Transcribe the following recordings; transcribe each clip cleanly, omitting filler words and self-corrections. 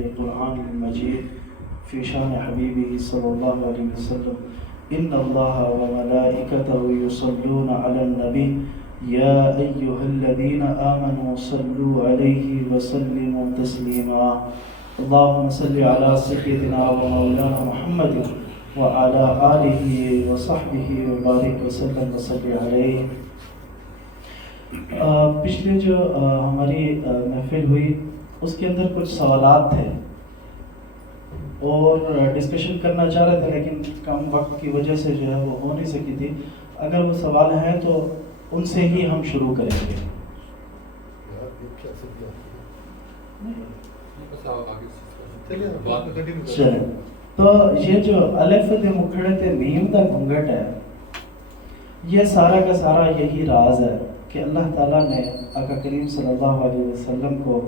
القرآن المجيد في شان حبيبه صلى الله عليه وسلم إن الله وملائكته يصلون على النبي يا أيها الذين آمنوا صلوا عليه وسلموا تسليما اللهم صل على سيدنا ومولانا محمد وعلى آله وصحبه وبارك وسلم وصل عليه۔ پچھلے جو ہماری محفل ہوئی اس کے اندر کچھ سوالات تھے اور ڈسکشن کرنا چاہ رہے تھے لیکن کم وقت کی وجہ سے جو ہے وہ ہو نہیں سکی تھی۔ اگر وہ سوال ہیں تو ان سے ہی ہم شروع کریں گے۔ چلیں، تو یہ جو الف دے مکھڑے تے میم دا گھونگھٹ ہے، یہ سارا کا سارا یہی راز ہے کہ اللہ تعالیٰ نے آقا کریم صلی اللہ علیہ وسلم کو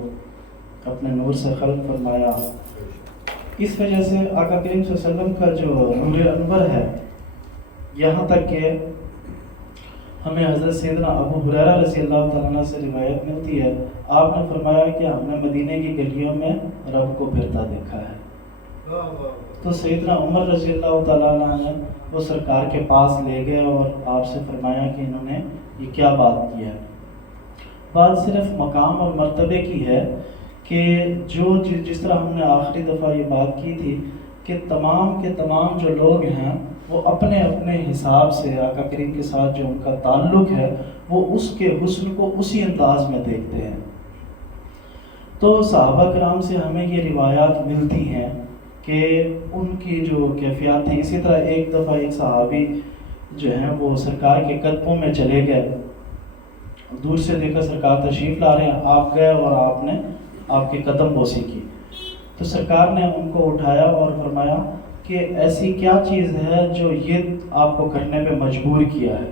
اپنے نور سے خلق فرمایا۔ اس وجہ سے آقا کریم صلی اللہ علیہ وسلم کا جو نور انور ہے، یہاں تک کہ ہمیں حضرت سیدنا ابو ہریرہ رضی اللہ تعالیٰ عنہ سے روایت ملتی ہے، آپ نے فرمایا کہ ہم نے مدینے کی گلیوں میں رب کو پھرتا دیکھا ہے۔ تو سیدنا عمر رضی اللہ تعالیٰ عنہ نے وہ سرکار کے پاس لے گئے اور آپ سے فرمایا کہ انہوں نے یہ کیا بات کی ہے۔ بات صرف مقام اور مرتبے کی ہے کہ جس طرح ہم نے آخری دفعہ یہ بات کی تھی کہ تمام کے تمام جو لوگ ہیں وہ اپنے اپنے حساب سے آقا کریم کے ساتھ جو ان کا تعلق ہے وہ اس کے حسن کو اسی انداز میں دیکھتے ہیں۔ تو صحابہ کرام سے ہمیں یہ روایات ملتی ہیں کہ ان کی جو کیفیات تھیں۔ اسی طرح ایک دفعہ ایک صحابی جو ہیں وہ سرکار کے قدموں میں چلے گئے، دور سے دیکھا سرکار تشریف لا رہے ہیں، آپ گئے اور آپ نے آپ کے قدم بوسی کی، تو سرکار نے ان کو اٹھایا اور فرمایا کہ ایسی کیا چیز ہے جو یہ آپ کو کرنے پہ مجبور کیا ہے؟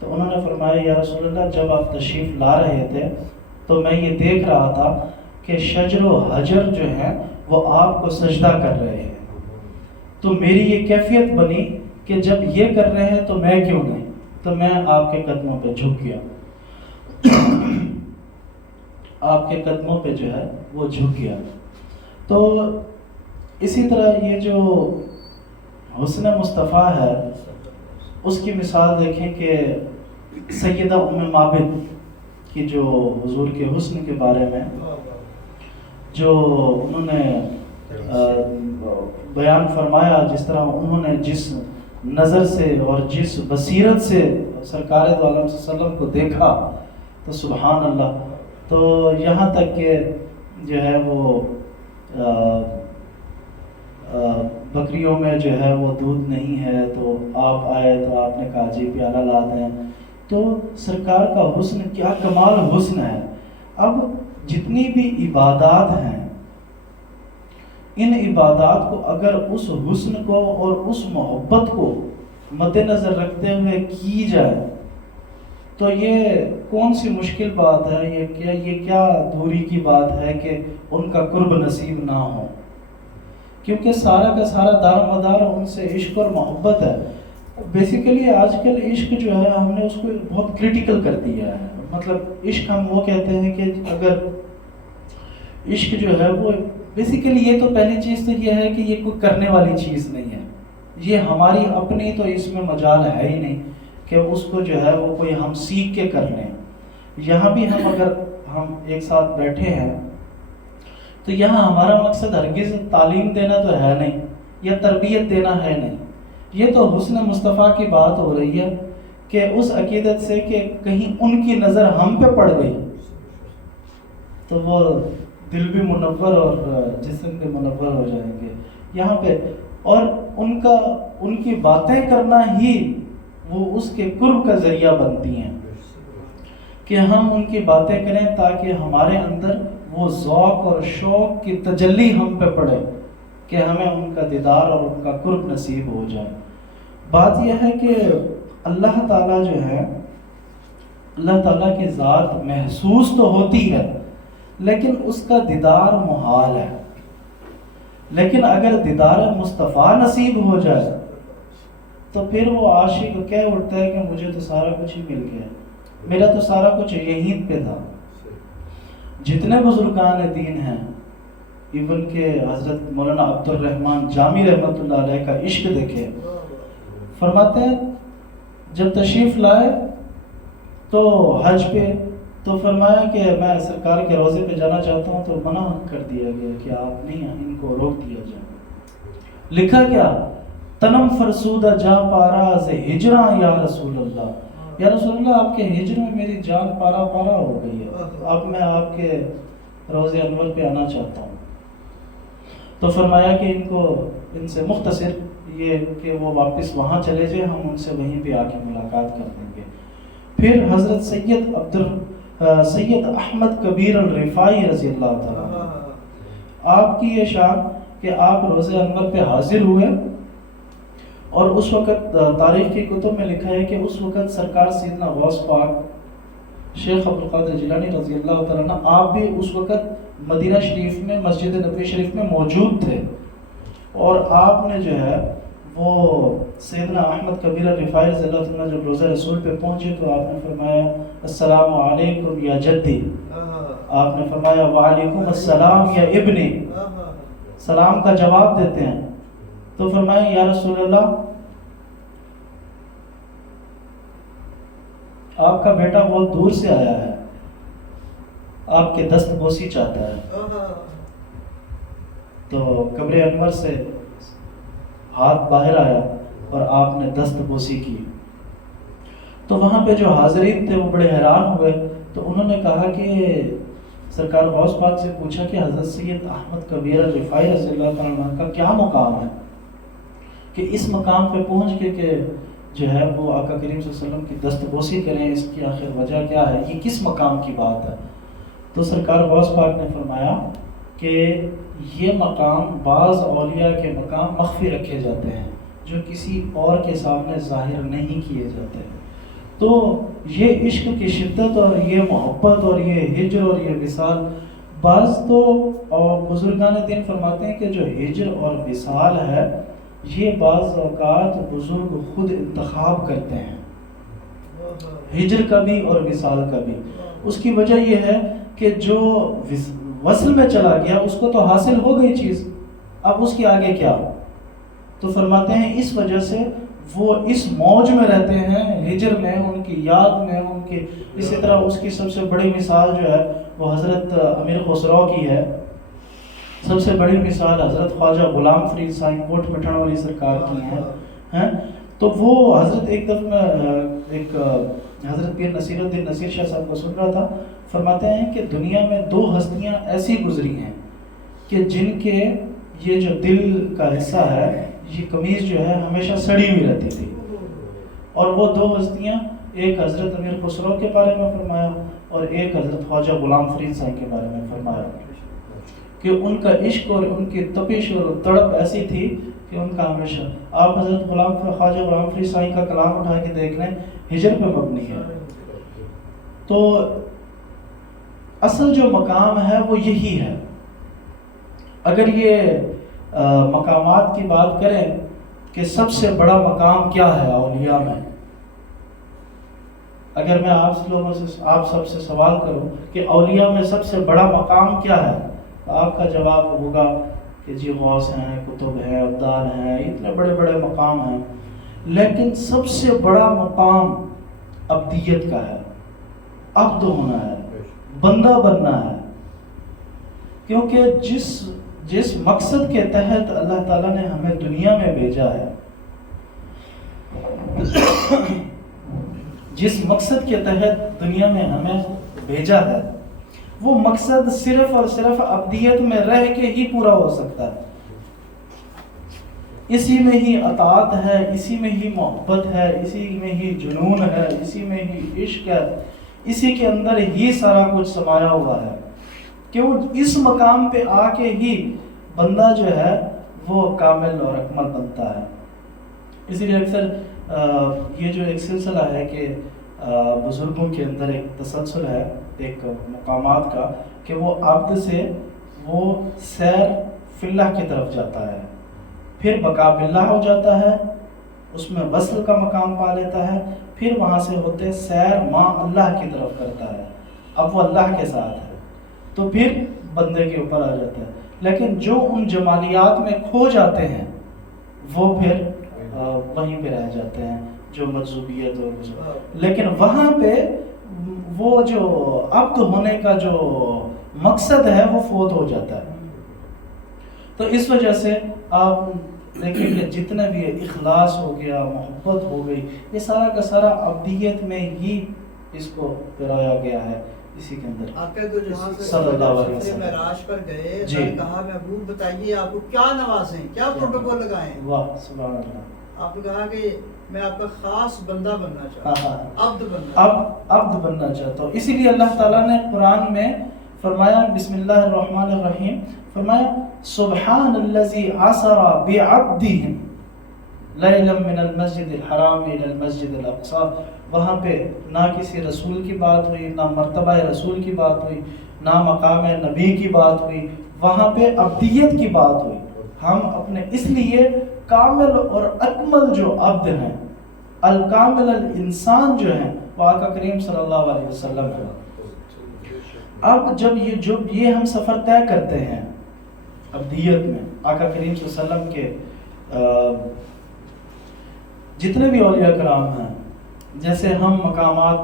تو انہوں نے فرمایا یا رسول اللہ جب آپ تشریف لا رہے تھے تو میں یہ دیکھ رہا تھا کہ شجر و حجر جو ہیں وہ آپ کو سجدہ کر رہے ہیں، تو میری یہ کیفیت بنی کہ جب یہ کر رہے ہیں تو میں کیوں نہیں، تو میں آپ کے قدموں پہ جھک گیا، آپ کے قدموں پہ جو ہے وہ جھک گیا۔ تو اسی طرح یہ جو حسن مصطفیٰ ہے اس کی مثال دیکھیں کہ سیدہ ام معبد کی جو حضور کے حسن کے بارے میں جو انہوں نے بیان فرمایا، جس طرح انہوں نے جس نظر سے اور جس بصیرت سے سرکار دو عالم صلی اللہ علیہ وسلم کو دیکھا تو سبحان اللہ، تو یہاں تک کہ جو ہے وہ بکریوں میں جو ہے وہ دودھ نہیں ہے تو آپ آئے تو آپ نے کہا جی پیالہ لا دیں، تو سرکار کا حسن کیا کمال حسن ہے۔ اب جتنی بھی عبادات ہیں ان عبادات کو اگر اس حسن کو اور اس محبت کو مد نظر رکھتے ہوئے کی جائے تو یہ کون سی مشکل بات ہے، یہ کیا دوری کی بات ہے کہ ان کا قرب نصیب نہ ہو، کیونکہ سارا کا سارا دار و مدار ان سے عشق اور محبت ہے۔ بیسیکلی آج کل عشق جو ہے ہم نے اس کو بہت کریٹیکل کر دیا ہے، مطلب عشق ہم وہ کہتے ہیں کہ اگر عشق جو ہے وہ بیسیکلی یہ تو پہلی چیز تو یہ ہے کہ یہ کوئی کرنے والی چیز نہیں ہے، یہ ہماری اپنی تو اس میں مجال ہے ہی نہیں کہ اس کو جو ہے وہ کوئی ہم سیکھ کے کر لیں۔ یہاں بھی ہم اگر ہم ایک ساتھ بیٹھے ہیں تو یہاں ہمارا مقصد ہرگز تعلیم دینا تو ہے نہیں یا تربیت دینا ہے نہیں، یہ تو حسن مصطفیٰ کی بات ہو رہی ہے کہ اس عقیدت سے کہ کہیں ان کی نظر ہم پہ پڑ گئی تو وہ دل بھی منور اور جسم بھی منور ہو جائیں گے یہاں پہ، اور ان کی باتیں کرنا ہی وہ اس کے قرب کا ذریعہ بنتی ہیں کہ ہم ان کی باتیں کریں تاکہ ہمارے اندر وہ ذوق اور شوق کی تجلی ہم پہ پڑے کہ ہمیں ان کا دیدار اور ان کا قرب نصیب ہو جائے۔ بات یہ ہے کہ اللہ تعالیٰ جو ہے، اللہ تعالیٰ کی ذات محسوس تو ہوتی ہے لیکن اس کا دیدار محال ہے، لیکن اگر دیدار مصطفیٰ نصیب ہو جائے تو پھر وہ عاشق کہہ اٹھتا ہے کہ مجھے تو سارا کچھ ہی مل گیا، میرا تو سارا کچھ یہیں پہ تھا۔ جتنے بزرگان دین ہیں ایون کہ حضرت مولانا عبد الرحمن جامی رحمۃ اللہ علیہ کا عشق دیکھے. فرماتے ہیں جب تشریف لائے تو حج پہ تو فرمایا کہ میں سرکار کے روضے پہ جانا چاہتا ہوں، تو منع کر دیا گیا کہ آپ نہیں، ان کو روک دیا جائے. لکھا کیا تنم فرسودہ جا پارا ز ہجراں یا رسول اللہ، یا رسول اللہ آپ کے ہجر میں میری جان پارا پارا ہو گئی ہے، اب میں آپ کے روض انور پہ آنا چاہتا ہوں. تو فرمایا کہ ان سے مختصر یہ کہ وہ واپس وہاں چلے جائیں، ہم ان سے وہیں پہ آ کے ملاقات کر دیں گے. پھر حضرت سید احمد کبیر الرفاعی رضی اللہ تعالیٰ آپ کی یہ شان کہ آپ روزہ انور پہ حاضر ہوئے، اور اس وقت تاریخ کی کتب میں لکھا ہے کہ اس وقت سرکار سیدنا غوث پاک شیخ عبدالقادر جیلانی رضی اللہ تعالیٰ عنہ آپ بھی اس وقت مدینہ شریف میں مسجد نبوی شریف میں موجود تھے، اور آپ نے جو ہے وہ سیدنا احمد کبیر الرفاعی رضی اللہ تعالیٰ جب روزہ رسول پہ پہنچے تو آپ نے فرمایا السلام علیکم یا جدی، آپ نے فرمایا وعلیکم السلام یا ابنی، سلام کا جواب دیتے ہیں. تو فرمایا یا رسول اللہ آپ کا بیٹا بہت دور سے آیا ہے، آپ کے دست بوسی چاہتا ہے. تو قبر انور سے ہاتھ باہر آیا اور آپ نے دست بوسی کی. تو وہاں پہ جو حاضرین تھے وہ بڑے حیران ہوئے. تو انہوں نے کہا کہ سرکار غوث پاک سے پوچھا کہ حضرت سید احمد کبیر الرفاعی رضی اللہ تعالیٰ عنہ کا کیا مقام ہے کہ اس مقام پہ پہنچ کے کہ جو ہے وہ آقا کریم صلی اللہ علیہ وسلم کی دست بوسی کریں، اس کی آخر وجہ کیا ہے، یہ کس مقام کی بات ہے. تو سرکار غوث پاک نے فرمایا کہ یہ مقام بعض اولیاء کے مقام مخفی رکھے جاتے ہیں جو کسی اور کے سامنے ظاہر نہیں کیے جاتے ہیں. تو یہ عشق کی شدت اور یہ محبت اور یہ ہجر اور یہ وصال، بعض تو بزرگان دین فرماتے ہیں کہ جو ہجر اور وصال ہے یہ بعض اوقات بزرگ خود انتخاب کرتے ہیں، ہجر کا بھی اور وصال کا بھی. اس کی وجہ یہ ہے کہ جو وصل میں چلا گیا اس کو تو حاصل ہو گئی چیز، اب اس کے آگے کیا. تو فرماتے ہیں اس وجہ سے وہ اس موج میں رہتے ہیں، ہجر میں، ان کی یاد میں، ان کی. اسی طرح اس کی سب سے بڑی مثال جو ہے وہ حضرت امیر خسرو کی ہے. سب سے بڑی مثال حضرت خواجہ غلام فرید سائیں کوٹ مٹھن والی سرکار کی ہیں. تو وہ حضرت ایک دفعہ ایک حضرت پیر نصیر الدین نصیر شاہ صاحب کو سن رہا تھا. فرماتے ہیں کہ دنیا میں دو ہستیاں ایسی گزری ہیں کہ جن کے یہ جو دل کا حصہ ہے، یہ قمیض جو ہے ہمیشہ سڑی ہوئی رہتی تھی. اور وہ دو ہستیاں، ایک حضرت امیر خسرو کے بارے میں فرمایا اور ایک حضرت خواجہ غلام فرید سائیں کے بارے میں فرمایا کہ ان کا عشق اور ان کی تپش اور تڑپ ایسی تھی کہ ان کا ہمیشہ. آپ حضرت خواجہ غلام فرید سائیں کا کلام اٹھا کے دیکھ لیں، ہجر پہ مبنی ہے. تو اصل جو مقام ہے وہ یہی ہے. اگر یہ مقامات کی بات کریں کہ سب سے بڑا مقام کیا ہے اولیاء میں، اگر میں آپ سب سے سوال کروں کہ اولیاء میں سب سے بڑا مقام کیا ہے، تو آپ کا جواب ہوگا کہ جی غوث ہیں، کتب ہیں، ابدال ہیں، اتنے بڑے بڑے مقام ہیں. لیکن سب سے بڑا مقام عبدیت کا ہے، عبد ہونا ہے، بندہ بننا ہے. کیونکہ جس مقصد کے تحت اللہ تعالیٰ نے ہمیں دنیا میں بھیجا ہے، جس مقصد کے تحت دنیا میں ہمیں بھیجا ہے، وہ مقصد صرف اور صرف عبدیت میں رہ کے ہی پورا ہو سکتا ہے. اسی میں ہی اطاعت ہے، اسی میں ہی محبت ہے، اسی میں ہی جنون ہے، اسی میں ہی عشق ہے، اسی کے اندر ہی سارا کچھ سمایا ہوا ہے. کیوں؟ اس مقام پہ آ کے ہی بندہ جو ہے وہ کامل اور اکمل بنتا ہے. اسی لیے اکثر یہ جو ایک سلسلہ ہے کہ بزرگوں کے اندر ایک تسلسل ہے ایک مقامات کا کہ وہ عبد سے وہ سیر فی اللہ کی طرف جاتا ہے، پھر بقا باللہ ہو جاتا ہے، اس میں وصل کا مقام پا لیتا ہے، پھر وہاں سے ہوتے سیر ماں اللہ کی طرف کرتا ہے، اب وہ اللہ کے ساتھ ہے، تو پھر بندے کے اوپر آ جاتا ہے. لیکن جو ان جمالیات میں کھو جاتے ہیں وہ پھر وہیں پہ رہ جاتے ہیں، جو مجذوبیت اور لیکن وہاں پہ وہ جو عبد ہونے کا جو مقصد ہے وہ فوت ہو جاتا ہے۔ تو اس وجہ سے آپ دیکھیں کہ جتنا بھی اخلاص ہو گیا، محبت ہو گئی، یہ سارا کا سارا عبدیت میں ہی اس کو پرایا گیا ہے، اسی کے اندر آقا کو جہاں سے صلی اللہ علیہ وسلم معراج پر گئے، جی نے کہا محبوب بتائیے آپ کو کیا نوازیں، کیا پروٹوکول لگائیں؟ واہ سبحان اللہ۔ آپ نے کہا کہ میں آپ کا خاص بندہ بننا چاہتا ہوں، عبد بننا، عبد بننا چاہتا ہوں۔ اسی لیے اللہ تعالیٰ نے قرآن میں فرمایا بسم اللہ الرحمن الرحیم، فرمایا سبحان الذی اسری بعبدہ لیلا من المسجد الحرام الی المسجد الاقصی۔ وہاں پہ نہ کسی رسول کی بات ہوئی، نہ مرتبہ رسول کی بات ہوئی، نہ مقام نبی کی بات ہوئی، وہاں پہ عبدیت کی بات ہوئی۔ ہم اپنے اس لیے کامل اور اکمل جو عبد ہیں، الکامل الانسان جو ہیں، وہ آقا کریم صلی اللہ علیہ وسلم ہے۔ اب جب یہ ہم سفر طے کرتے ہیں عبدیت میں، آقا کریم صلی اللہ علیہ وسلم کے جتنے بھی اولیاء کرام ہیں، جیسے ہم مقامات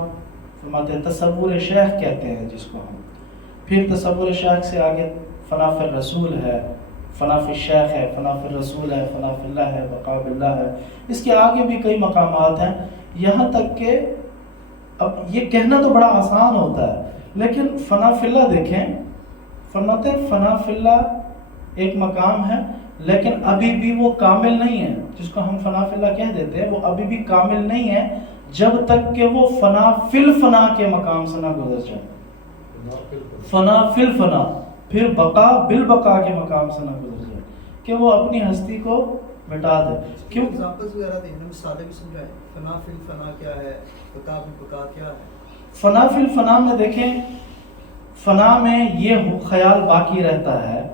فرماتے ہیں تصور شیخ کہتے ہیں جس کو ہم، پھر تصور شیخ سے آگے فنا فی الرسول ہے، فنا فی الشیخ ہے، فنا فی الرسول ہے، فنا فی اللہ ہے، بقاء باللہ ہے، اس کے آگے بھی کئی مقامات ہیں، یہاں تک کہ اب یہ کہنا تو بڑا آسان ہوتا ہے، لیکن فنا فی اللہ دیکھیں، فرماتے ہیں فنا فی اللہ ایک مقام ہے، لیکن ابھی بھی وہ کامل نہیں ہے، جس کو ہم فنا فی اللہ کہہ دیتے ہیں، وہ ابھی بھی کامل نہیں ہے جب تک کہ وہ فنا فی الفنا کے مقام سے نہ گزر جائے، فنا فی الفنا، پھر بقا بالبقا کے مقام سے نہ گزر جائے، کہ وہ اپنی ہستی کو مٹا دے۔ کیوں ایگزامپلز وغیرہ دینے مثالیں بھی سمجھائیں، فنا فی الفنا کیا ہے، بقا بالبقا کیا ہے؟ فنا فی الفنا میں دیکھیں، فنا میں یہ خیال باقی رہتا ہے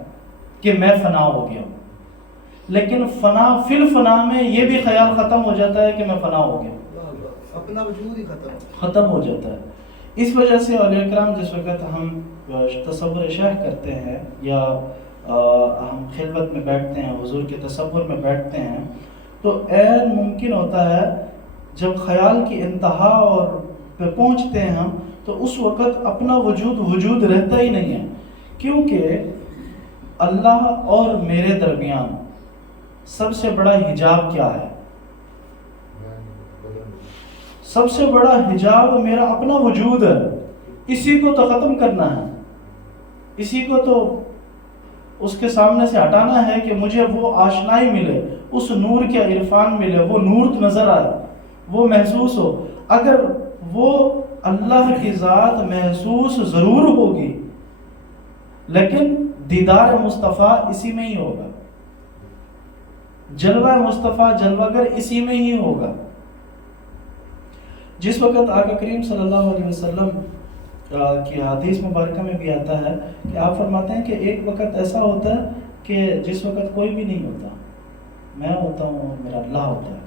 کہ میں فنا ہو گیا ہوں، لیکن فنا فی الفنا میں یہ بھی خیال ختم ہو جاتا ہے کہ میں فنا ہو گیا، اپنا وجود ہی ختم ہو جاتا ہے۔ اس وجہ سے اولیاء کرام جس وقت ہم تصور شیخ کرتے ہیں یا ہم خلوت میں بیٹھتے ہیں، حضور کے تصور میں بیٹھتے ہیں، تو عین ممکن ہوتا ہے جب خیال کی انتہا اور پہ پہنچتے ہیں ہم، تو اس وقت اپنا وجود رہتا ہی نہیں ہے، کیونکہ اللہ اور میرے درمیان سب سے بڑا حجاب کیا ہے؟ سب سے بڑا حجاب میرا اپنا وجود ہے، اسی کو تو ختم کرنا ہے، اسی کو تو اس کے سامنے سے ہٹانا ہے کہ مجھے وہ آشنائی ملے، اس نور کے عرفان ملے، وہ نور نظر آئے، وہ محسوس ہو۔ اگر وہ اللہ کی ذات محسوس ضرور ہوگی، لیکن دیدار مصطفیٰ اسی میں ہی ہوگا، جلوہ مصطفیٰ جلوگر اسی میں ہی ہوگا۔ جس وقت آقا کریم صلی اللہ علیہ وسلم کی حدیث مبارکہ میں بھی آتا ہے کہ آپ فرماتے ہیں کہ ایک وقت ایسا ہوتا ہے کہ جس وقت کوئی بھی نہیں ہوتا، میں ہوتا ہوں اور میرا اللہ ہوتا ہے۔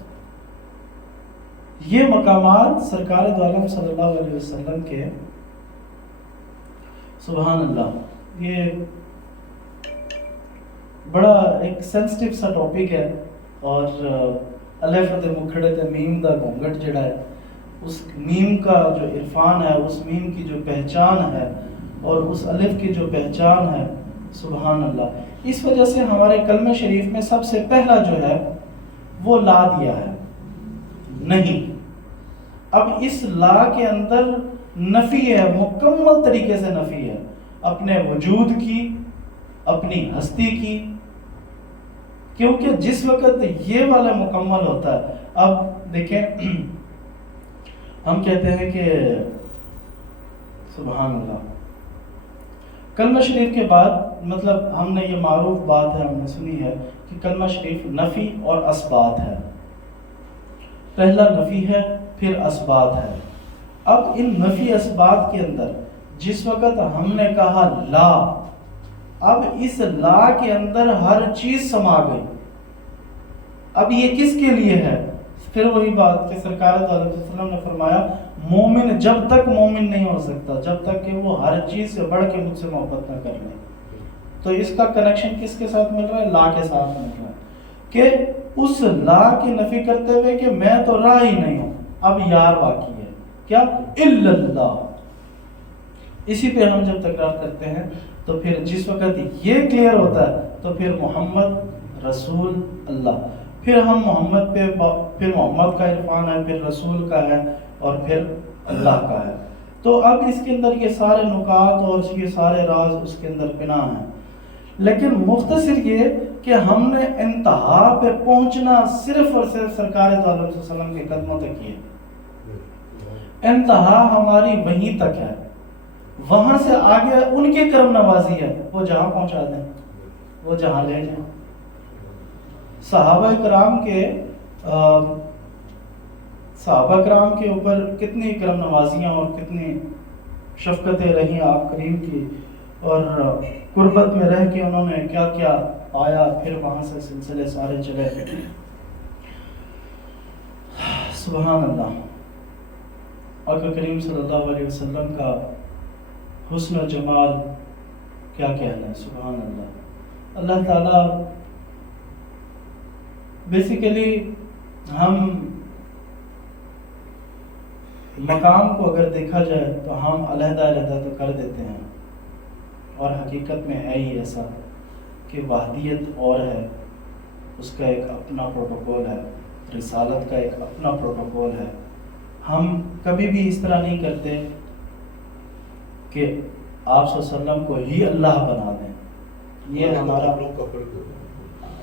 یہ مقامات سرکار دو عالم صلی اللہ علیہ وسلم کے، سبحان اللہ، یہ بڑا ایک سینسٹیو سا ٹاپک ہے، اور الف دے مکھڑے تے میم دا گھونگٹ جڑا ہے، اس میم کا جو عرفان ہے، اس میم کی جو پہچان ہے اور اس الف کی جو پہچان ہے، سبحان اللہ، اس وجہ سے ہمارے کلمہ شریف میں سب سے پہلا جو ہے وہ لا دیا ہے نہیں۔ اب اس لا کے اندر نفی ہے، مکمل طریقے سے نفی ہے، اپنے وجود کی، اپنی ہستی کی، کیونکہ جس وقت یہ والا مکمل ہوتا ہے، اب دیکھیں ہم کہتے ہیں کہ سبحان اللہ، کلمہ شریف کے بعد مطلب ہم نے یہ معروف بات ہے، ہم نے سنی ہے کہ کلمہ شریف نفی اور اثبات ہے، پہلا نفی ہے پھر اثبات ہے۔ اب ان نفی اثبات کے اندر جس وقت ہم نے کہا لا، اب اس لا کے اندر ہر چیز سما گئی۔ اب یہ کس کے لیے ہے؟ پھر وہی بات کہ سرکار صلی اللہ علیہ وسلم نے فرمایا مومن جب تک مومن نہیں ہو سکتا جب تک کہ وہ ہر چیز سے بڑھ کے مجھ سے محبت نہ کر لے۔ تو اس کا کنیکشن کس کے ساتھ مل رہا ہے؟ لا کے ساتھ مل رہا ہے کہ اس لا کی نفی کرتے ہوئے کہ میں تو راہ ہی نہیں ہوں، اب یار باقی ہے کیا؟ الا اللہ. اسی پہ ہم جب تکرار کرتے ہیں تو پھر جس وقت یہ کلیئر ہوتا ہے تو پھر محمد رسول اللہ، پھر ہم محمد پہ، پھر محمد کا عرفان ہے، پھر رسول کا ہے، اور پھر اللہ کا ہے. تو اب اس کے اندر یہ سارے نکات اور یہ سارے راز اس کے اندر بنا ہیں. لیکن مختصر یہ کہ ہم نے انتہا پہ پہنچنا صرف اور صرف سرکار دو عالم صلی اللہ علیہ وسلم کے قدموں تک ہی ہے. انتہا ہماری وہیں تک ہے، وہاں سے آگے ان کی کرم نوازی ہے، وہ جہاں پہنچا دیں، وہ جہاں لے جائیں. صحابہ کرام کے اوپر کتنی کرم نوازیاں اور کتنی شفقتیں رہیں آپ کریم کی، اور قربت میں رہ کے انہوں نے کیا کیا پایا، پھر وہاں سے سلسلے سارے چلے. سبحان اللہ. آقا کریم صلی اللہ علیہ وسلم کا حسن و جمال کیا کہنا ہے. سبحان اللہ. اللہ تعالیٰ بیسیکلی ہم مقام کو اگر دیکھا جائے تو ہم علیحدہ علیحدہ تو کر دیتے ہیں، اور حقیقت میں ہے ہی ایسا کہ وحدیت اور ہے، اس کا ایک اپنا پروٹوکول ہے، رسالت کا ایک اپنا پروٹوکول ہے. ہم کبھی بھی اس طرح نہیں کرتے کہ آپ صلی اللہ علیہ وسلم کو ہی اللہ بنا دیں. یہ ہمارا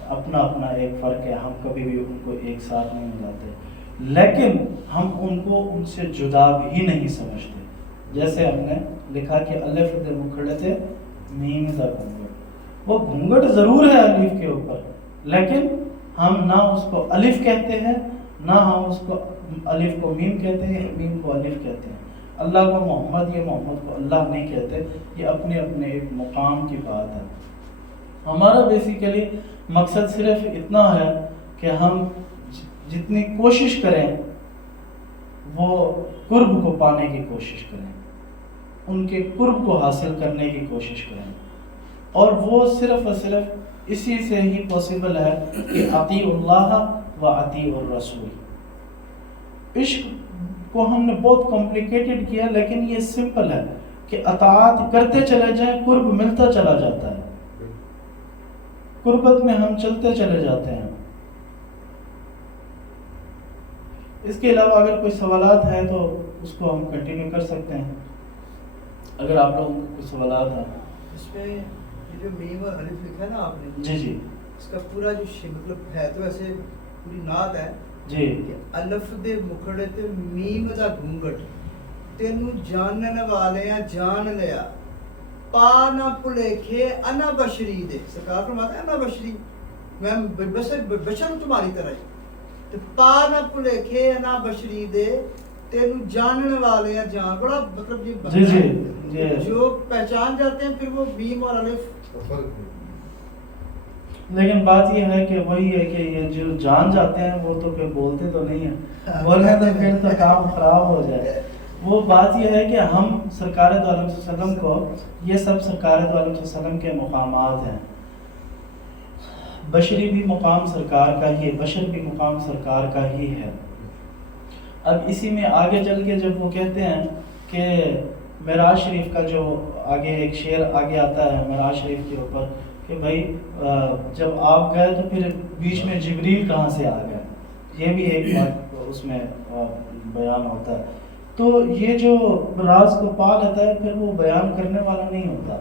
اپنا اپنا ایک فرق ہے، ہم کبھی بھی ان کو ایک ساتھ نہیں ملاتے، لیکن ہم ان کو ان سے جدا بھی نہیں سمجھتے. جیسے ہم نے لکھا کہ الف دے مکھڑتے میم دا گھونگٹ، وہ گھونگٹ ضرور ہے الف کے اوپر، لیکن ہم نہ اس کو الف کہتے ہیں، نہ ہم اس کو الف کو میم کہتے ہیں، میم کو الف کہتے ہیں. اللہ کو محمد یا محمد کو اللہ نہیں کہتے، یہ اپنے اپنے ایک مقام کی بات ہے. ہمارا بیسیکلی مقصد صرف اتنا ہے کہ ہم جتنی کوشش کریں وہ قرب کو پانے کی کوشش کریں، ان کے قرب کو حاصل کرنے کی کوشش کریں، اور وہ صرف اور صرف اسی سے ہی پاسبل ہے کہ اطیع اللہ و اطیع الرسول. عشق کو ہم نے بہت کمپلیکیٹڈ کیا، لیکن یہ سمپل ہے کہ اطاعت کرتے چلے جائیں، قرب ملتا چلا جاتا ہے، قربت میں ہم چلتے چلے جاتے ہیں. اس کے علاوہ اگر کوئی سوالات ہیں تو اس کو ہم کنٹینیو کر سکتے ہیں، اگر آپ لوگوں کو کوئی سوالات ہیں. اس میں یہ جو میم اور الف لکھا ہے نا آپ نے، جی جی، اس کا پورا جو مطلب ہے تو ایسے پوری نعت ہے جی، کہ الف دے مکھڑے تے میم دا گھونگٹ، تینو جانن والے جان لیا، پا نہ پلیکھے انا بشری دے. سرکار فرماتا ہے انا بشری، میں بشر ہوں تمہاری طرح ہی، تو پا نہ پلیکھے انا بشری دے، تینو جانن والے جان. بڑا مطلب یہ جی جی، جو پہچان جاتے ہیں پھر وہ میم اور الف. لیکن بات یہ ہے کہ وہی ہے کہ یہ جو جان جاتے ہیں وہ تو پھر بولتے تو نہیں ہیں، بولنے تو پھر تو کام خراب ہو جائے. وہ بات یہ ہے کہ ہم سرکار دو عالم صلی اللہ علیہ وسلم کو، یہ سب سرکار دو عالم صلی اللہ علیہ وسلم کے مقامات ہیں. بشری بھی مقام سرکار کا ہی ہے، بشر بھی مقام سرکار کا ہی ہے. اب اسی میں آگے چل کے جب وہ کہتے ہیں کہ معراج شریف کا جو آگے ایک شعر آگے آتا ہے معراج شریف کے اوپر کہ بھائی جب آپ گئے تو پھر بیچ میں جبریل کہاں سے آ گئے، یہ بھی ایک بات اس میں بیان ہوتا ہے. تو یہ جو راز کو پا لیتا ہے پھر وہ بیان کرنے والا نہیں ہوتا.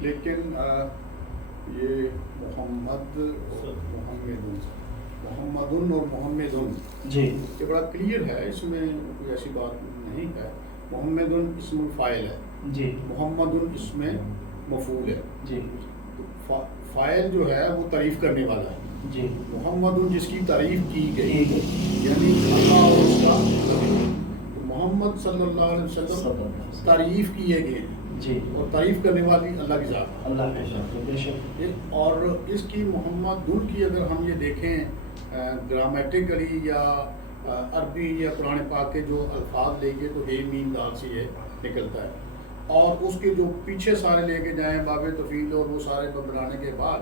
لیکن یہ محمد اور محمدن جی، یہ بڑا کلیئر ہے، اس میں کوئی ایسی بات نہیں ہے. محمدن اسم الفاعل ہے، جی، محمدن اسم مفعول ہے. جی، فاعل جو ہے وہ تعریف کرنے والا ہے. جی، محمدن جس کی تعریف کی گئی، ٹھیک ہے. یعنی اللہ اور اس کا محمد صلی اللہ علیہ وسلم تعریف کیے گئے ہیں. جی، اور تعریف کرنے والی اللہ کی ذات ہے. اللہ بے شک. اور اس کی محمد دن کی اگر ہم یہ دیکھیں گرامیٹیکلی یا عربی یا قرآن پاک کے جو الفاظ لیں گے تو ہے میم دال سے یہ نکلتا ہے. اور اس کے جو پیچھے سارے لے کے جائیں باب تفیل اور وہ سارے بندرانے کے بعد،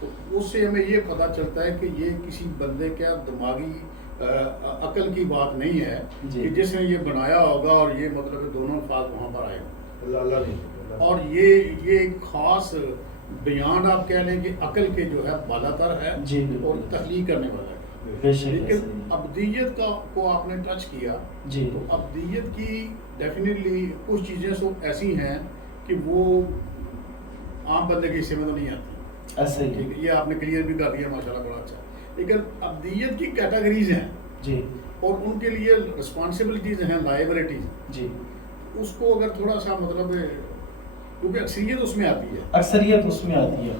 تو اس سے ہمیں یہ پتہ چلتا ہے کہ یہ کسی بندے کا دماغی عقل کی بات نہیں ہے کہ جس نے یہ بنایا ہوگا اور یہ مطلب دونوں الفاظ وہاں پر آئے ہوں اللہ نہیں، اور یہ ایک خاص بیان آپ کہہ لیں کہ عقل کے جو ہے بالا تر ہے اور تخلیق کرنے والا ہے. لیکن ابدیت کو آپ نے ٹچ کیا تو ابدیت کی ڈیفینیٹلی کچھ چیزیں سو ایسی ہیں کہ وہ عام بندے کے حصے میں تو نہیں آتی. ایسے یہ آپ نے کلیئر بھی کر دیا ماشاء اللہ، بڑا اچھا. لیکن ابدیت کی کیٹیگریز ہیں جی اور ان کے لیے رسپانسبلٹیز ہیں، لائبلٹیز. جی اس کو اگر تھوڑا سا مطلب کیونکہ اکثریت اس میں آتی ہے، اکثریت اس میں آتی ہے.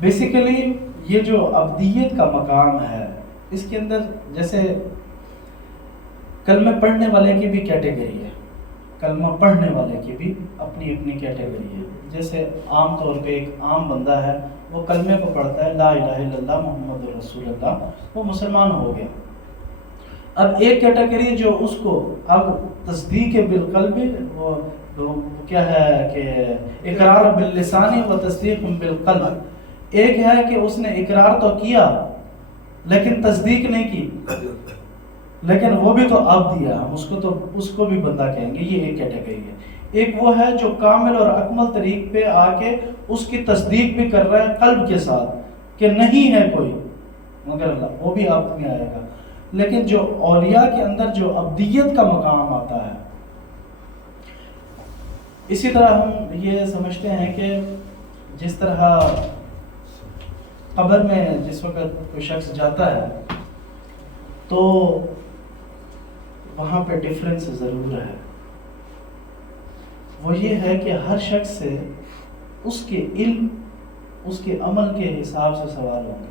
بیسیکلی یہ جو ابدیت کا مقام ہے اس کے اندر جیسے کلمہ پڑھنے والے کی بھی کیٹیگری ہے، کلمہ پڑھنے والے کی بھی اپنی اپنی کیٹیگری ہے. جیسے عام طور پہ ایک عام بندہ ہے وہ کلمے کو پڑھتا ہے لا الہ الا اللہ محمد رسول اللہ، وہ مسلمان ہو گیا. اب ایک کیٹیگری جو اس کو اب تصدیق بالقلب، وہ کیا ہے کہ اقرار باللسان و تصدیق بالقلب. ایک ہے کہ اس نے اقرار تو کیا لیکن تصدیق نہیں کی، لیکن وہ بھی تو اب دیا، ہم اس کو بھی بندہ کہیں گے. یہ ایک کیٹیگری ہے. ایک وہ ہے جو کامل اور اکمل طریق پہ آ کے اس کی تصدیق بھی کر رہا ہے قلب کے ساتھ کہ نہیں ہے کوئی مگر اللہ، وہ بھی آپ میں آئے گا. لیکن جو اولیاء کے اندر جو ابدیت کا مقام آتا ہے، اسی طرح ہم یہ سمجھتے ہیں کہ جس طرح قبر میں جس وقت کوئی شخص جاتا ہے تو وہاں پہ ڈیفرنس ضرور ہے. وہ یہ ہے کہ ہر شخص سے اس کے علم، اس کے عمل کے حساب سے سوال ہوں گے.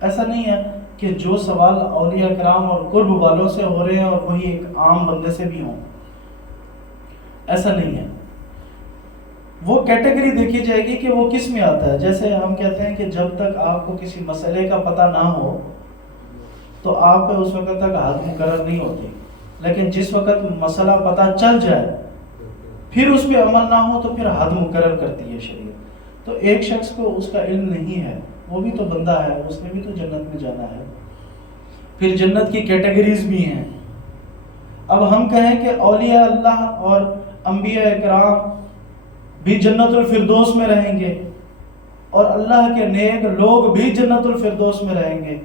ایسا نہیں ہے کہ جو سوال اولیاء کرام اور قرب والوں سے ہو رہے ہیں اور وہی ایک عام بندے سے بھی ہوں، ایسا نہیں ہے. وہ کیٹیگری دیکھی جائے گی کہ وہ کس میں آتا ہے. جیسے ہم کہتے ہیں کہ جب تک آپ کو کسی مسئلے کا پتہ نہ ہو تو آپ پہ اس وقت تک حد مقرر نہیں ہوتی، لیکن جس وقت مسئلہ پتہ چل جائے پھر اس پہ عمل نہ ہو تو پھر حد مقرر کرتی ہے شریعت. تو ایک شخص کو اس کا علم نہیں ہے، وہ بھی تو بندہ ہے، اس نے بھی تو جنت میں جانا ہے. پھر جنت کی کیٹیگریز بھی ہیں. اب ہم کہیں کہ اولیاء اللہ اور انبیاء اکرام بھی جنت الفردوس میں رہیں گے اور اللہ کے نیک لوگ بھی جنت الفردوس میں رہیں گے،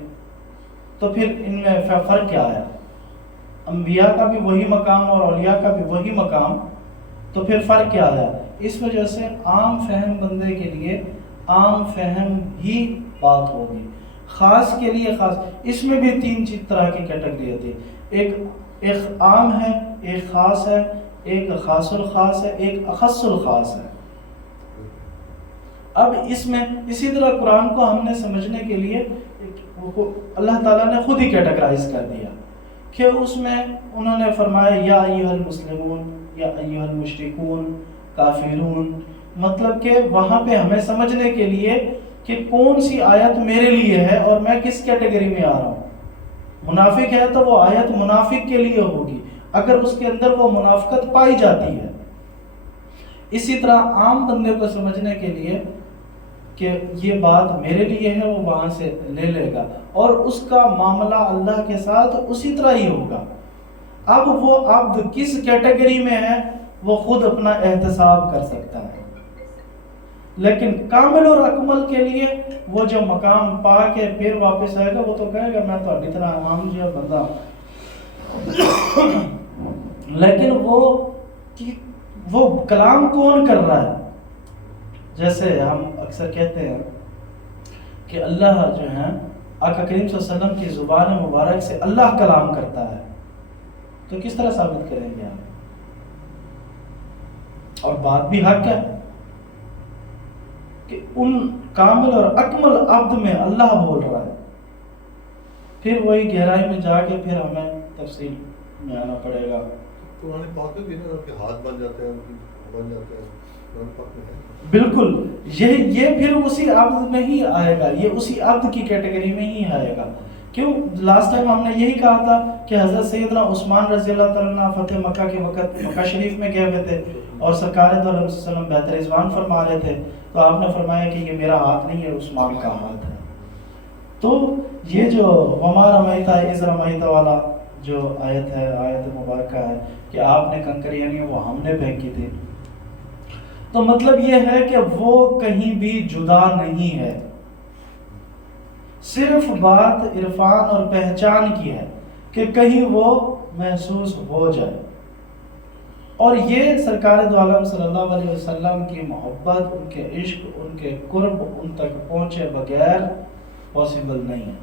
تو پھر ان میں فرق کیا ہے؟ انبیاء کا بھی وہی مقام اور اولیاء کا بھی وہی مقام، تو پھر فرق کیا ہے؟ اس وجہ سے عام فہم بندے کے لیے عام فہم ہی بات ہوگی، خاص کے لیے خاص. اس میں بھی تین طرح کی کیٹیگری ہوتی ہے. ایک عام ہے، ایک خاص ہے، ایک خاص الخاص ہے، ایک اخص الخاص ہے. اب اس میں اسی طرح قرآن کو ہم نے سمجھنے کے لیے اللہ تعالیٰ نے خود ہی کیٹیگرائز کر دیا کہ اس میں انہوں نے فرمایا یا ایھا المسلمون یا ایھا المشرکون کافرون. مطلب کہ وہاں پہ ہمیں سمجھنے کے لیے کہ کون سی آیت میرے لیے ہے اور میں کس کیٹیگری میں آ رہا ہوں. منافق ہے تو وہ آیت منافق کے لیے ہوگی اگر اس کے اندر وہ منافقت پائی جاتی ہے. اسی طرح عام بندے کو سمجھنے کے لیے کہ یہ بات میرے لیے ہے، وہ وہاں سے لے لے گا اور اس کا معاملہ اللہ کے ساتھ اسی طرح ہی ہوگا. اب وہ عبد کس کیٹیگری میں ہے وہ خود اپنا احتساب کر سکتا ہے. لیکن کامل اور اکمل کے لیے وہ جو مقام پا کے پھر واپس آئے گا وہ تو کہے گا میں تو ابھی طرح عام جو بندہ ہوں. لیکن وہ کلام کون کر رہا ہے؟ جیسے ہم اکثر کہتے ہیں کہ اللہ جو ہے آقا کریم صلی اللہ علیہ وسلم کی زبان مبارک سے اللہ کلام کرتا ہے، تو کس طرح ثابت کریں گے آپ؟ اور بات بھی حق ہے کہ ان کامل اور اکمل عبد میں اللہ بول رہا ہے. پھر وہی گہرائی میں جا کے پھر ہمیں تفصیل میں آنا پڑے گا. قرآن پاک میں بھی نا ان کے ہاتھ بن جاتے ہیں، ان کی بن جاتے ہیں، قرآن پاک میں ہے. بالکل یہ پھر اسی عبد میں ہی آئے گا، یہ اسی عبد کی کیٹیگری میں ہی آئے گا. کیوں؟ لاسٹ ٹائم ہم نے یہی کہا تھا کہ حضرت سیدنا عثمان رضی اللہ تعالیٰ عنہ فتح مکہ کے وقت مکہ شریف میں گئے ہوئے تھے اور سرکار دو علیہ وسلم بہتر رضوان فرما رہے تھے تو آپ نے فرمایا کہ یہ میرا ہاتھ نہیں ہے، عثمان کا ہاتھ ہے۔ تو یہ جو وما رمیت اذ رمیت والا جو آیت ہے، آیت مبارکہ ہے کہ آپ نے کنکر یعنی وہ ہم نے پھینکی تھی، تو مطلب یہ ہے کہ وہ کہیں بھی جدا نہیں ہے، صرف بات عرفان اور پہچان کی ہے کہ کہیں وہ محسوس ہو جائے۔ اور یہ سرکار دو عالم صلی اللہ علیہ وسلم کی محبت، ان کے عشق، ان کے قرب ان تک پہنچے بغیر پاسبل نہیں ہے۔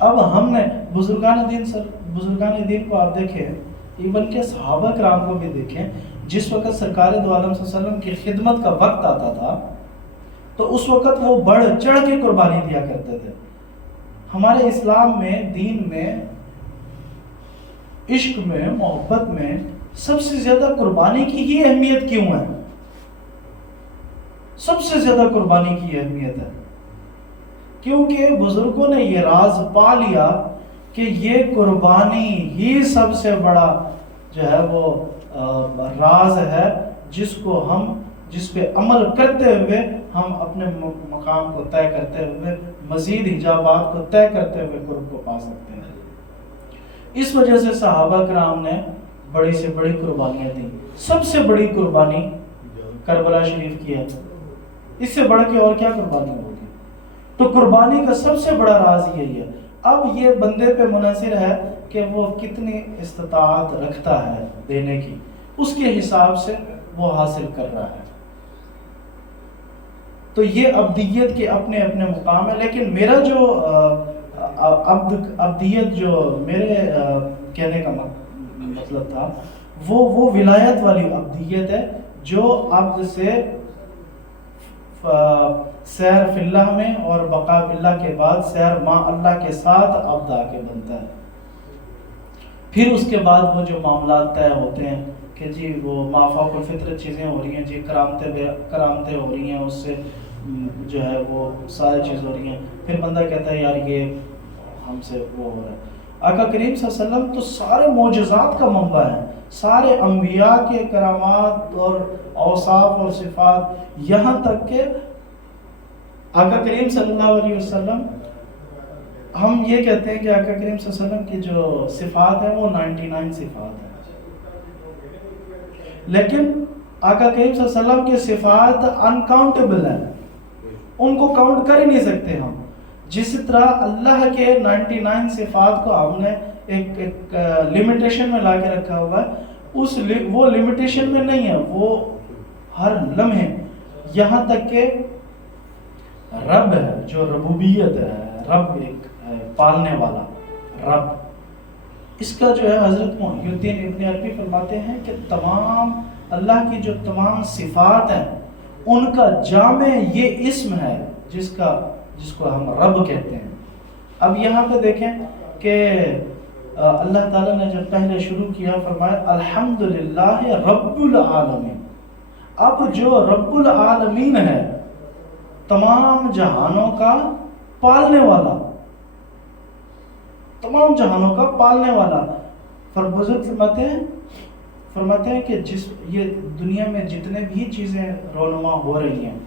اب ہم نے بزرگان دین کو آپ دیکھیں، ایون کہ صحابہ کرام کو بھی دیکھیں، جس وقت سرکار دو عالم صلی اللہ علیہ وسلم کی خدمت کا وقت آتا تھا تو اس وقت وہ بڑھ چڑھ کے قربانی دیا کرتے تھے۔ ہمارے اسلام میں، دین میں، عشق میں، محبت میں سب سے زیادہ قربانی کی ہی اہمیت کیوں ہے؟ سب سے زیادہ قربانی کی اہمیت ہے کیونکہ بزرگوں نے یہ راز پا لیا کہ یہ قربانی ہی سب سے بڑا جو ہے وہ راز ہے، جس پہ عمل کرتے ہوئے ہم اپنے مقام کو طے کرتے ہوئے، مزید حجابات کو طے کرتے ہوئے قرب کو پا سکتے ہیں۔ اس وجہ سے صحابہ کرام نے بڑی سے بڑی قربانیاں دیں۔ سب سے بڑی قربانی کربلا شریف کی ہے، اس سے بڑھ کے اور کیا قربانی ہوگی؟ تو قربانی کا سب سے بڑا راز یہی ہے۔ اب یہ بندے پہ منحصر ہے کہ وہ کتنی استطاعت رکھتا ہے دینے کی، اس کے حساب سے وہ حاصل کر رہا ہے۔ تو یہ عبدیت کے اپنے اپنے مقام ہے، لیکن میرا جو عبدیت جو میرے کہنے کا مطلب تھا وہ ولایت والی عبدیت ہے، جو عبد سے سیر فی اللہ میں اور بقا فی اللہ کے بعد سیر مع اللہ کے ساتھ عبد آ کے بنتا ہے۔ پھر اس کے بعد وہ جو معاملات طے ہوتے ہیں کہ جی وہ ما فوق الفطرت چیزیں ہو رہی ہیں، جی کرامتیں ہو رہی ہیں، اس سے جو ہے وہ ساری چیز ہو رہی ہیں، پھر بندہ کہتا ہے یار یہ ہم سے وہ ہو رہا ہے۔ آقا کریم صلی اللہ علیہ وسلم تو سارے معجزات کا منبع ہیں، سارے انبیاء کے کرامات اور اوصاف اور صفات، یہاں تک کہ آقا کریم صلی اللہ علیہ وسلم، ہم یہ کہتے ہیں کہ آقا کریم صلی اللہ علیہ وسلم کی جو صفات ہیں وہ 99 صفات ہیں، لیکن آقا کریم صلی اللہ علیہ وسلم کی صفات انکاؤنٹیبل ہیں، ان کو کاؤنٹ کر ہی نہیں سکتے ہم۔ جس طرح اللہ کے 99 صفات کو ہم نے ایک لیمیٹیشن میں لا کے رکھا ہوا ہے، وہ لیمیٹیشن میں نہیں ہے، وہ ہر لمحے، یہاں تک کہ رب ہے جو ربوبیت ہے، رب ایک ہے پالنے والا رب، اس کا جو ہے حضرت محی الدین ابن عربی فرماتے ہیں کہ تمام اللہ کی جو تمام صفات ہیں ان کا جامع یہ اسم ہے جس کو ہم رب کہتے ہیں۔ اب یہاں پہ دیکھیں کہ اللہ تعالیٰ نے جب پہلے شروع کیا فرمایا الحمدللہ رب العالمین۔ اب جو رب العالمین ہے، تمام جہانوں کا پالنے والا، تمام جہانوں کا پالنے والا، بزرگ فرماتے ہیں کہ یہ دنیا میں جتنے بھی چیزیں رونما ہو رہی ہیں،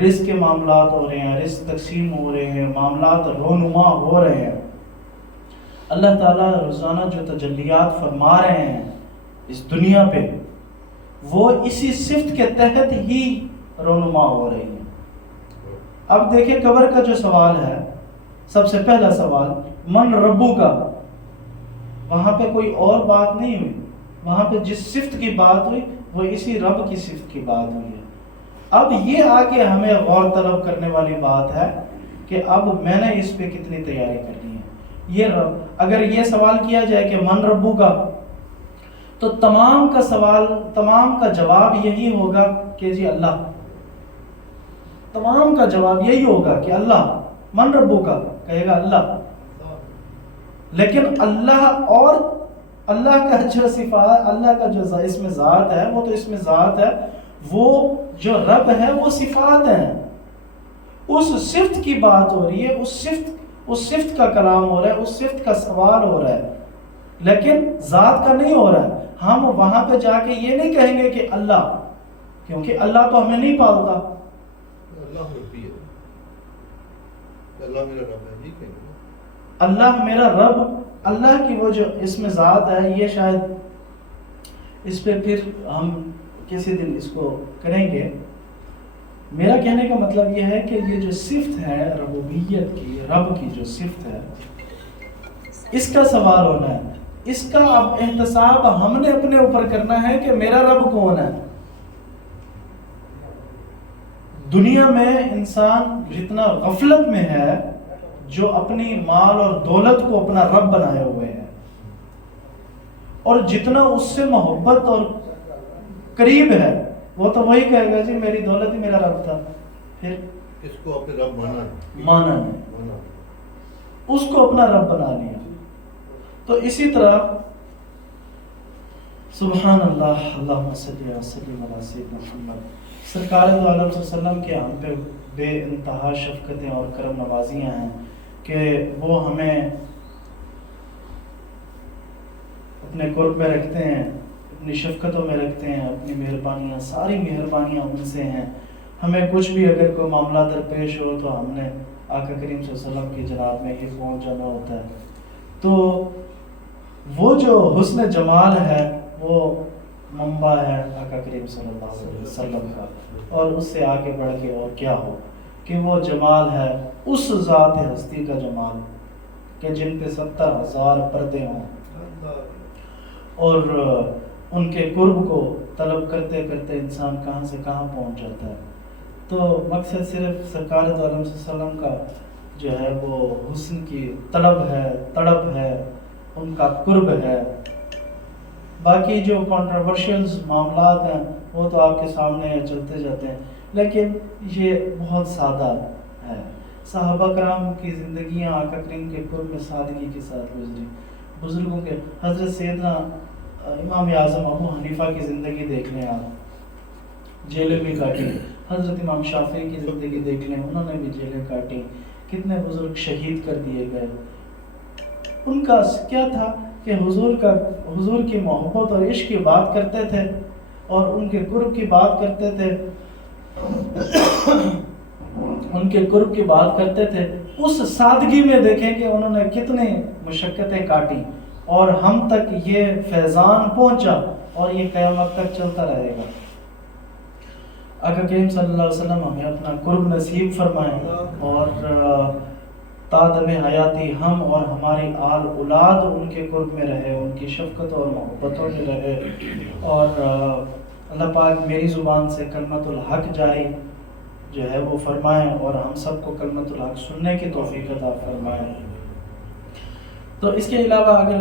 رزق کے معاملات ہو رہے ہیں، رزق تقسیم ہو رہے ہیں، معاملات رونما ہو رہے ہیں، اللہ تعالیٰ روزانہ جو تجلیات فرما رہے ہیں اس دنیا پہ، وہ اسی صفت کے تحت ہی رونما ہو رہی ہیں۔ اب دیکھیں قبر کا جو سوال ہے، سب سے پہلا سوال من ربو کا، وہاں پہ کوئی اور بات نہیں ہوئی، وہاں پہ جس صفت کی بات ہوئی وہ اسی رب کی صفت کی بات ہوئی ہے۔ اب یہ آگے ہمیں غور طلب کرنے والی بات ہے کہ اب میں نے اس پہ کتنی تیاری کرنی ہے۔ یہ رب، اگر یہ سوال کیا جائے کہ من ربو کا، تو تمام کا جواب یہی ہوگا کہ جی اللہ، تمام کا جواب یہی ہوگا کہ اللہ، من ربو کا کہے گا اللہ، لیکن اللہ اور اللہ کا جو صفات، اللہ کا جو اس میں ذات ہے وہ تو اس میں ذات ہے، وہ جو رب ہے وہ صفات ہیں، اس صفت کی بات ہو رہی ہے، اس صفت کا کلام ہو رہا ہے، اس صفت کا سوال ہو رہا ہے، لیکن ذات کا نہیں ہو رہا ہے۔ ہم وہاں پہ جا کے یہ نہیں کہیں گے کہ اللہ، کیونکہ اللہ تو ہمیں نہیں پالتا. اللہ ربی ہے، اللہ میرا رب ہے، یہ کہیں گے. اللہ میرا رب، اللہ کی وہ جو اس میں ذات ہے، یہ شاید اس پہ پھر ہم کسی دن اس کو کریں گے. میرا کہنے کا مطلب یہ ہے کہ یہ جو صفت ہے ربوبیت کی، رب کی جو صفت ہے، اس کا سوال ہونا ہے. اس کا اب احتساب ہم نے اپنے اوپر کرنا ہے کہ میرا رب کون ہے. دنیا میں انسان جتنا غفلت میں ہے، جو اپنی مال اور دولت کو اپنا رب بنائے ہوئے ہیں، اور جتنا اس سے محبت اور قریب ہے، وہ تو وہی کہے گا جی میری دولت ہی میرا رب تھا. پھر اس کو اپنے رب مانا ہے، اس کو اپنا رب بنا لیا. تو اسی طرح سبحان اللہ، اللہم صلی علی سیدنا محمد. سرکار دو عالم صلی اللہ علیہ وسلم کے ہم پہ بے انتہا شفقتیں اور کرم نوازیاں ہیں کہ وہ ہمیں اپنے قرب میں رکھتے ہیں، اپنی شفقتوں میں رکھتے ہیں. اپنی مہربانیاں، ساری مہربانیاں ان سے ہیں. ہمیں کچھ بھی اگر کوئی معاملہ درپیش ہو تو ہم نے آقا کریم صلی اللہ علیہ وسلم کی جناب میں ہی پہنچ جانا ہوتا ہے. تو وہ جو حسن جمال ہے وہ منبع ہے آقا کریم صلی اللہ علیہ وسلم کا، اور اس سے آگے بڑھ کے اور کیا ہو کہ وہ جمال ہے اس ذات ہستی کا جمال کہ جن پہ 70,000 پردے ہوں، اور ان کے قرب کو طلب کرتے کرتے انسان کہاں سے کہاں پہنچ جاتا ہے. تو مقصد صرف سرکار دو عالم صلی اللہ علیہ وسلم کا جو ہے وہ حسن کی طلب ہے، تڑپ ہے، ان کا قرب ہے. باقی جو کنٹروورشل معاملات ہیں وہ تو آپ کے سامنے چلتے جاتے ہیں، لیکن یہ بہت سادہ ہے. صحابہ کرام کی زندگیاں آقا کریم کے قرب میں سادگی کے ساتھ گزری. بزرگوں کے حضرت سیدنا امام اعظم ابو حنیفہ کی زندگی دیکھ لیں آپ، جیلیں بھی کاٹی. حضرت امام شافعی کی زندگی دیکھ لیں، انہوں نے بھی جیلیں کاٹی. کتنے بزرگ شہید کر دیے گئے. ان کا کیا تھا کہ حضور کی محبت اور عشق کی بات کرتے تھے اور ان کے قرب کی بات کرتے تھے، ان کے قرب کی بات کرتے تھے. اس سادگی میں دیکھیں کہ انہوں نے کتنی مشقتیں کاٹی اور ہم تک یہ فیضان پہنچا، اور یہ قیامت تک چلتا رہے گا. آقا کریم صلی اللہ علیہ وسلم ہمیں اپنا قرب نصیب فرمائیں، اور تادم حیاتی ہم اور ہماری آل اولاد ان کے قرب میں رہے، ان کی شفقت اور محبتوں میں رہے. اور اللہ پاک میری زبان سے کلمت الحق جاری جو ہے وہ فرمائیں، اور ہم سب کو کلمت الحق سننے کی توفیق عطا فرمائیں. تو اس کے علاوہ اگر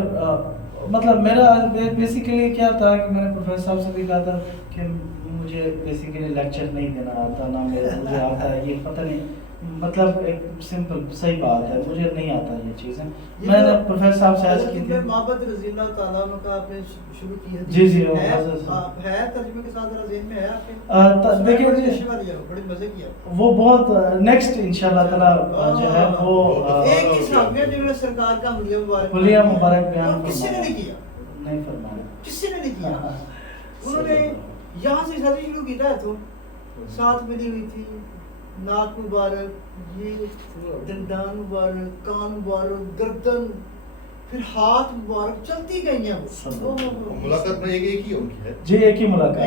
مطلب میرا بیسیکلی کیا تھا کہ میں نے پروفیسر صاحب سے بھی کہا تھا کہ مجھے بیسیکلی لیکچر نہیں دینا آتا، نہ مجھے آتا ہے، یہ پتہ نہیں، مطلب ایک سمپل صحیح بات ہے، مجھے نہیں آتا یہ چیزیں. میں نے پروفیسر صاحب سے عرض کی تھی محبت رضی اللہ تعالیٰ عنہ کا آپ نے شروع کی ہے. جی جی ہے ترجمے کے ساتھ ذرا ذہن میں ہے آپ کے؟ دیکھیں بڑی مزے کیا وہ بہت نیکسٹ انشاءاللہ تعالیٰ جو ہے وہ ایک ہی صحابی جنہوں نے سرکار کا حلیہ مبارک بیان کسی نے نہیں کیا، نہیں فرمایا، کسی نے نہیں کیا. انہوں نے یہاں سے شادی شروع کی تھا، تو ساتھ ملی ہوئی تھی، ناک مبارک، یہ دندان مبارک، کان مبارک، گردن، پھر ہاتھ مبارک، چلتی گئی ہیں وہ. ملاقات میں ایک ہی ان کی ہے جی، ایک ہی ملاقات،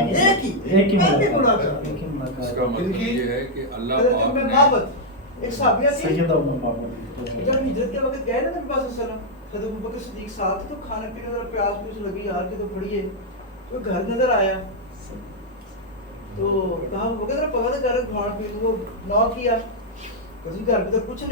ایک ہی ملاقات. اس کا مطلب یہ ہے کہ اللہ پاک نے بابت ایک صحابیہ تھی سید ابو بابت جب ہجرت کے وقت گئے نا نبی پاک صلی اللہ علیہ وسلم، حضرت ابوبکر صدیق ساتھ تھے، تو کھانے پینے ذرا پیاس بھی لگی یار کہ تو پڑی ہے، تو گھر نظر آیا تو کہا وہ ذرا پکا دے گھر کھانا پینے، وہ نہ کیا، گھر میں تو کچھ